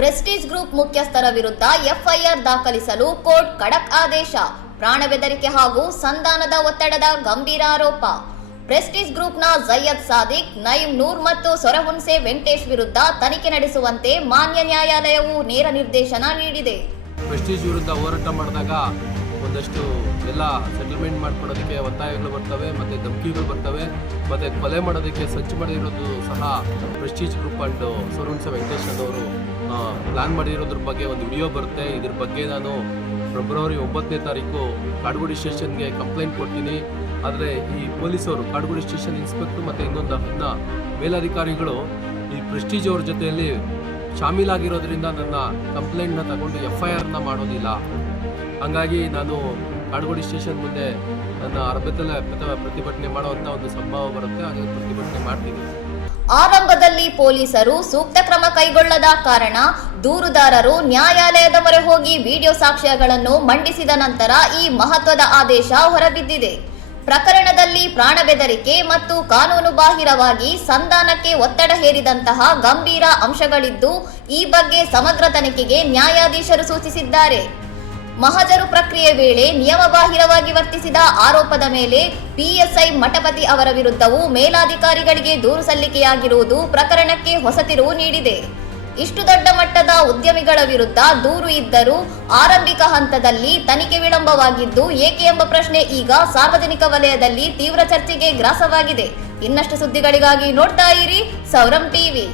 Prestige group ಮುಖ್ಯಸ್ಥರ ವಿರುದ್ಧ FIR ದಾಖಲಿಸಲು ಕೋರ್ಟ್ ಖಡಕ್ ಆದೇಶ. ಪ್ರಾಣ ಬೆದರಿಕೆ ಹಾಗೂ ಸಂಧಾನದ ಒತ್ತಡದ ಗಂಭೀರ ಆರೋಪ. ಪ್ರೆಸ್ಟೀಜ್ ಗ್ರೂಪ್ನ ಜಯ್ಯದ್ ಸಾದಿಕ್, ನಯೀಂ ನೂರ್ ಮತ್ತು ಸೊರಹುನ್ಸೆ ವೆಂಕಟೇಶ್ ವಿರುದ್ಧ ತನಿಖೆ ನಡೆಸುವಂತೆ ಮಾನ್ಯ ನ್ಯಾಯಾಲಯವು ನೇರ ನಿರ್ದೇಶನ ನೀಡಿದೆ. ಪ್ರೆಸ್ಟೀಜ್ ವಿರುದ್ಧ ಹೋರಾಟ ಮಾಡಿದಾಗ ಒಂದಷ್ಟು ಎಲ್ಲ ಸೆಟಲ್ಮೆಂಟ್ ಮಾಡ್ಕೊಡೋದಕ್ಕೆ ಒತ್ತಾಯಗಳು ಬರ್ತವೆ, ಮತ್ತು ಧಮಕಿಗಳು ಬರ್ತವೆ, ಮತ್ತು ಕೊಲೆ ಮಾಡೋದಕ್ಕೆ ಸಂಚು ಮಾಡಿರೋದು ಸಹ ಪ್ರೆಸ್ಟೀಜ್ ಗ್ರೂಪ್ ಆ್ಯಂಡ್ ಸೊರಹುನ್ಸೆ ವೆಂಕಟೇಶ್ ಅವರು ಪ್ಲ್ಯಾನ್ ಮಾಡಿರೋದ್ರ ಬಗ್ಗೆ ಒಂದು ವಿಡಿಯೋ ಬರುತ್ತೆ. ಇದ್ರ ಬಗ್ಗೆ ನಾನು ಫೆಬ್ರವರಿ 9ನೇ ತಾರೀಕು ಕಾಡುಗೋಡಿ ಸ್ಟೇಷನ್ಗೆ ಕಂಪ್ಲೇಂಟ್ ಕೊಡ್ತೀನಿ. ಆದರೆ ಈ ಪೊಲೀಸವರು, ಕಾಡುಗೋಡಿ ಸ್ಟೇಷನ್ ಇನ್ಸ್ಪೆಕ್ಟರ್ ಮತ್ತು ಇನ್ನೊಂದು 10 ಮೇಲಧಿಕಾರಿಗಳು ಈ ಪ್ರೆಸ್ಟೀಜ್ ಅವ್ರ ಜೊತೆಯಲ್ಲಿ ಶಾಮೀಲಾಗಿರೋದ್ರಿಂದ ನನ್ನ ಕಂಪ್ಲೇಂಟ್ನ ತಗೊಂಡು FIRನ ಮಾಡೋದಿಲ್ಲ. ಹಾಗಾಗಿ ನಾನು ಕಾಡುಗೋಡಿ ಸ್ಟೇಷನ್ ಮುಂದೆ ನನ್ನ ಅರ್ಧದಲ್ಲೇ ಪ್ರತಿಭಟನೆ ಮಾಡುವಂಥ ಒಂದು ಸಂಭವ ಬರುತ್ತೆ. ಹಾಗಾಗಿ ಪ್ರತಿಭಟನೆ ಮಾಡ್ತೀನಿ. ಆರಂಭದಲ್ಲಿ ಪೊಲೀಸರು ಸೂಕ್ತ ಕ್ರಮ ಕೈಗೊಳ್ಳದ ಕಾರಣ ದೂರುದಾರರು ನ್ಯಾಯಾಲಯದ ಮೊರೆ ಹೋಗಿ ವಿಡಿಯೋ ಸಾಕ್ಷ್ಯಗಳನ್ನು ಮಂಡಿಸಿದ ನಂತರ ಈ ಮಹತ್ವದ ಆದೇಶ ಹೊರಬಿದ್ದಿದೆ. ಪ್ರಕರಣದಲ್ಲಿ ಪ್ರಾಣ ಬೆದರಿಕೆ ಮತ್ತು ಕಾನೂನು ಬಾಹಿರವಾಗಿ ಸಂಧಾನಕ್ಕೆ ಒತ್ತಡ ಹೇರಿದಂತಹ ಗಂಭೀರ ಅಂಶಗಳಿದ್ದು, ಈ ಬಗ್ಗೆ ಸಮಗ್ರ ತನಿಖೆಗೆ ನ್ಯಾಯಾಧೀಶರು ಸೂಚಿಸಿದ್ದಾರೆ. ಮಹಜರು ಪ್ರಕ್ರಿಯೆ ವೇಳೆ ನಿಯಮಬಾಹಿರವಾಗಿ ವರ್ತಿಸಿದ ಆರೋಪದ ಮೇಲೆ PSI ಮಠಪತಿ ಅವರ ವಿರುದ್ಧವೂ ಮೇಲಾಧಿಕಾರಿಗಳಿಗೆ ದೂರು ಸಲ್ಲಿಕೆಯಾಗಿರುವುದು ಪ್ರಕರಣಕ್ಕೆ ಹೊಸ ತಿರುವು ನೀಡಿದೆ. ಇಷ್ಟು ದೊಡ್ಡ ಮಟ್ಟದ ಉದ್ಯಮಿಗಳ ವಿರುದ್ಧ ದೂರು ಇದ್ದರೂ ಆರಂಭಿಕ ಹಂತದಲ್ಲಿ ತನಿಖೆ ವಿಳಂಬವಾಗಿದ್ದು ಏಕೆ ಎಂಬ ಪ್ರಶ್ನೆ ಈಗ ಸಾರ್ವಜನಿಕ ವಲಯದಲ್ಲಿ ತೀವ್ರ ಚರ್ಚೆಗೆ ಗ್ರಾಸವಾಗಿದೆ. ಇನ್ನಷ್ಟು ಸುದ್ದಿಗಳಿಗಾಗಿ ನೋಡ್ತಾ ಇರಿ ಸೌರಂ ಟಿವಿ.